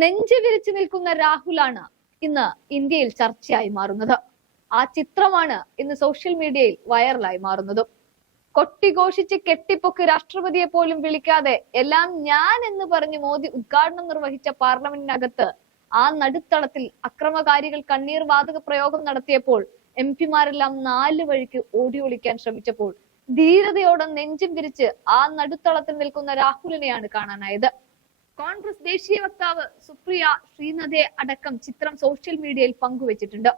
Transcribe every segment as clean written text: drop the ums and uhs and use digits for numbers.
നെഞ്ചു വിരിച്ചു നിൽക്കുന്ന രാഹുലാണ് ഇന്ന് ഇന്ത്യയിൽ ചർച്ചയായി മാറുന്നത്. ആ ചിത്രമാണ് ഇന്ന് സോഷ്യൽ മീഡിയയിൽ വൈറലായി മാറുന്നതും. കൊട്ടിഘോഷിച്ച് കെട്ടിപ്പൊക്കി രാഷ്ട്രപതിയെ പോലും വിളിക്കാതെ എല്ലാം ഞാൻ എന്ന് പറഞ്ഞ് മോദി ഉദ്ഘാടനം നിർവഹിച്ച പാർലമെന്റിനകത്ത് ആ നടുത്തളത്തിൽ അക്രമകാരികൾ കണ്ണീർ വാതക പ്രയോഗം നടത്തിയപ്പോൾ എംപിമാരെല്ലാം നാല് വഴിക്ക് ഓടി ഒളിക്കാൻ ശ്രമിച്ചപ്പോൾ ധീരതയോടെ നെഞ്ചും വിരിച്ച് ആ നടുത്തളത്തിൽ നിൽക്കുന്ന രാഹുലിനെയാണ് കാണാനായത്. കോൺഗ്രസ് ദേശീയ വക്താവ് സുപ്രിയ ശ്രീനഥെ അടക്കം ചിത്രം സോഷ്യൽ മീഡിയയിൽ പങ്കുവച്ചിട്ടുണ്ട്.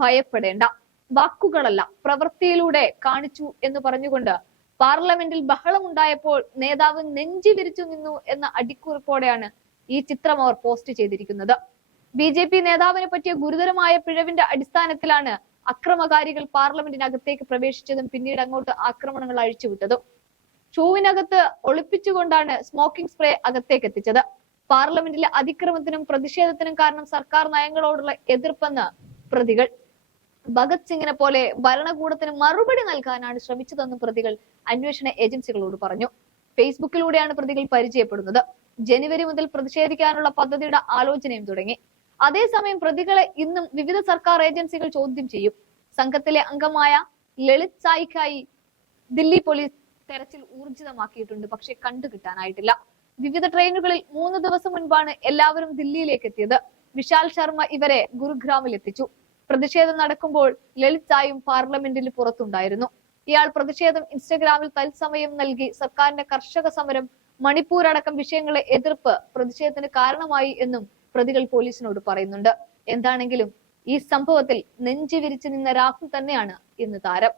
ഭയപ്പെടേണ്ട, വാക്കുകളല്ല പ്രവൃത്തിയിലൂടെ കാണിച്ചു എന്ന് പറഞ്ഞുകൊണ്ട് പാർലമെന്റിൽ ബഹളമുണ്ടായപ്പോൾ നേതാവ് നെഞ്ചു വിരിച്ചു നിന്നു എന്ന അടിക്കുറിപ്പോടെയാണ് ഈ ചിത്രം അവർ പോസ്റ്റ് ചെയ്തിരിക്കുന്നത്. BJP നേതാവിനെ പറ്റിയ ഗുരുതരമായ പിഴവിന്റെ അടിസ്ഥാനത്തിലാണ് അക്രമകാരികൾ പാർലമെന്റിനകത്തേക്ക് പ്രവേശിച്ചതും പിന്നീട് അങ്ങോട്ട് ആക്രമണങ്ങൾ അഴിച്ചുവിട്ടതും. ഷൂവിനകത്ത് ഒളിപ്പിച്ചുകൊണ്ടാണ് സ്മോക്കിംഗ് സ്പ്രേ അകത്തേക്ക് എത്തിച്ചത്. പാർലമെന്റിലെ അതിക്രമത്തിനും പ്രതിഷേധത്തിനും കാരണം സർക്കാർ നയങ്ങളോടുള്ള എതിർപ്പെന്ന് പ്രതികൾ. ഭഗത് സിംഗിനെ പോലെ ഭരണകൂടത്തിന് മറുപടി നൽകാനാണ് ശ്രമിച്ചതെന്നും പ്രതികൾ അന്വേഷണ ഏജൻസികളോട് പറഞ്ഞു. ഫേസ്ബുക്കിലൂടെയാണ് പ്രതികൾ പരിചയപ്പെടുന്നത്. ജനുവരി മുതൽ പ്രതിഷേധിക്കാനുള്ള പദ്ധതിയുടെ ആലോചനയും തുടങ്ങി. അതേസമയം പ്രതികളെ ഇന്നും വിവിധ സർക്കാർ ഏജൻസികൾ ചോദ്യം ചെയ്യും. സംഘത്തിലെ അംഗമായ ലളിത് സായിക്കായി ദില്ലി പോലീസ് തെരച്ചിൽ ഊർജിതമാക്കിയിട്ടുണ്ട്. പക്ഷെ കണ്ടുകിട്ടാനായിട്ടില്ല. വിവിധ ട്രെയിനുകളിൽ 3 ദിവസം മുൻപാണ് എല്ലാവരും ദില്ലിയിലേക്ക് എത്തിയത്. വിശാൽ ശർമ്മ ഇവരെ ഗുരുഗ്രാമിൽ എത്തിച്ചു. പ്രതിഷേധം നടക്കുമ്പോൾ ലളിത് സായും പാർലമെന്റിൽ പുറത്തുണ്ടായിരുന്നു. ഇയാൾ പ്രതിഷേധം ഇൻസ്റ്റഗ്രാമിൽ തത്സമയം നൽകി സർക്കാരിന്റെ കർഷക സമരം, മണിപ്പൂർ അടക്കം വിഷയങ്ങളെ എതിർപ്പ് പ്രതിഷേധത്തിന് കാരണമായി എന്നും പ്രതികൾ പോലീസിനോട് പറയുന്നുണ്ട്. എന്താണെങ്കിലും ഈ സംഭവത്തിൽ നെഞ്ചു വിരിച്ചു നിന്ന രാഹുൽ തന്നെയാണ് ഇന്ന് താരം.